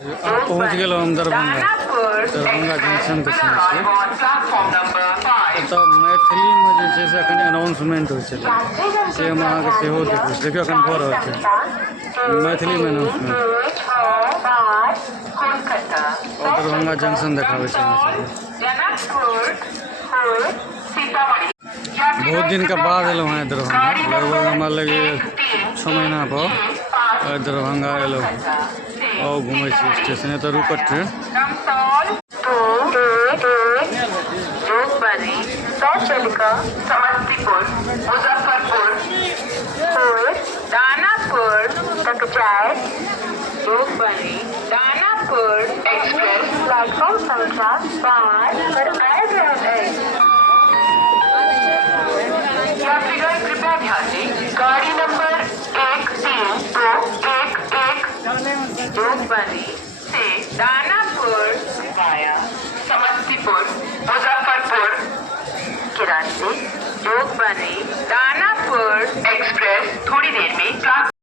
आप पहुँच गए हम दरभंगा दरभंगा जंक्शन के सुनै छियै एतऽ मैथिलीमे जे छै से एखन अनाउंसमेंट होइ छलै से हम अहाँके सेहो देखबै देखियौ एखन भऽ रहल छै मैथिलीमे अनाउंसमेंट दरभंगा जंक्शन देखाबै छै बहुत दिन के बाद एलहुँ हैं दरभंगा लगभग हमरा लगे 6 महीना पर दरभंगा एलहुँ और घूमै छी स्टेशन एतऽ रुकत ट्रेन समस्तीपुर मुजफ्फरपुर दानापुर तक जाए जोगबनी दानापुर एक्सप्रेस प्लेटफॉर्म संख्या 5 पर आ रहा है। यात्रीगण कृपया ध्यान दें गाड़ी नंबर 13211 जोगबनी से दानापुर वाया समस्तीपुर मुजफ्फरपुर के रास्ते जोगबनी दानापुर एक्सप्रेस थोड़ी देर में